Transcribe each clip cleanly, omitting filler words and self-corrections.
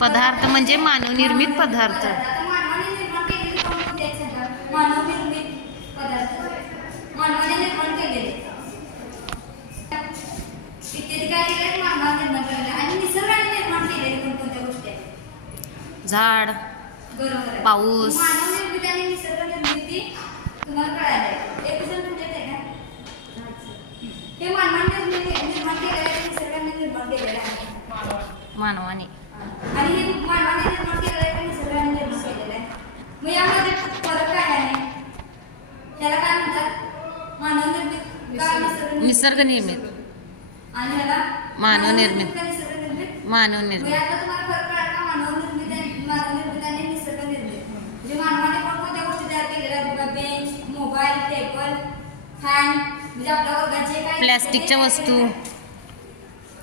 पदार्थ म्हणजे मानवनिर्मित पदार्थ. मानवाने निर्माण केलेले कोणकोणते आहेत सांगा? मानवनिर्मित पदार्थ मानवाने निर्माण केलेले इत्यादी काय केले? मानवाने निर्माण केलेले. आणि निसर्गाने निर्माण केलेले कोणकोणत्या गोष्टी आहेत? झाड, बरोबर आहे. पाऊस. मानव निर्मिती आणि निसर्ग निर्मिती तुम्हाला कळालं. एक जण तुमच्यात आहे का? हे मानवाने निर्माण केलेले आहे, निसर्गाने निर्माण केलेले आहे. मानवाने. आणि हे मानवाने निर्माण केलेलं आहे का निसर्गाने निर्माण केलेलं आहे? मग यामध्ये फरक काय आहे? त्याला काय म्हणतात? मानवनिर्मित का निसर्ग निर्मित. आणि ह्याला मानवनिर्मित. का निसर्गनिर्मित? मग मानवनिर्मित. यातला तुम्हाला फरक कळाला का? मानवनिर्मित आणि निसर्गनिर्मित. म्हणजे मानवाने कोणकोणत्या गोष्टी तयार केलेल्या आहेत बघा? बेंच, मोबाईल, टेबल, फॅन, म्हणजे आपल्या वर्गात जे काय प्लॅस्टिकच्या वस्तू,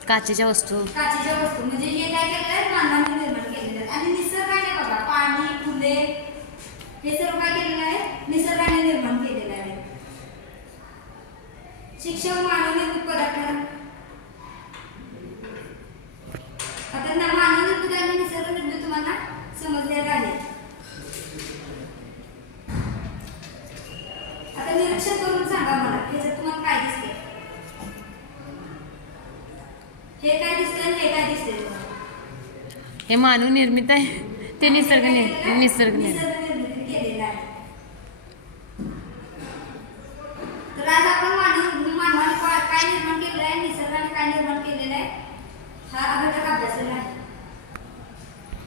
काचेच्या वस्तू. काचेच्या वस्तू, म्हणजे हे काय केलेलं आहे? मानवाने निर्माण केलेलं आहे. आणि निसर्गाने बघा पाणी, फुले, हे सर्व काय केलेलं आहे? निसर्गाने निर्माण केलेलं आहे. शिक्षक मानवनिर्मित पदार्थ. आता मानवनिर्मित आणि निसर्गनिर्मित तुम्हाला समजलेलं आहे. आता निरीक्षण करून सांगा मला, ह्याच्यात तुम्हाला काय दिसते? हे काय दिसतंय आणि हे काय दिसतंय तुम्हाला? हे मानवनिर्मित आहे, ते निसर्ग निसर्गनिर्मित केलेलं आहे. तर आज आपण मानवाने काय निर्माण केलेलं आहे, निसर्गाने काय निर्माण केलेलं आहे, हा घटक अभ्यासलेला आहे.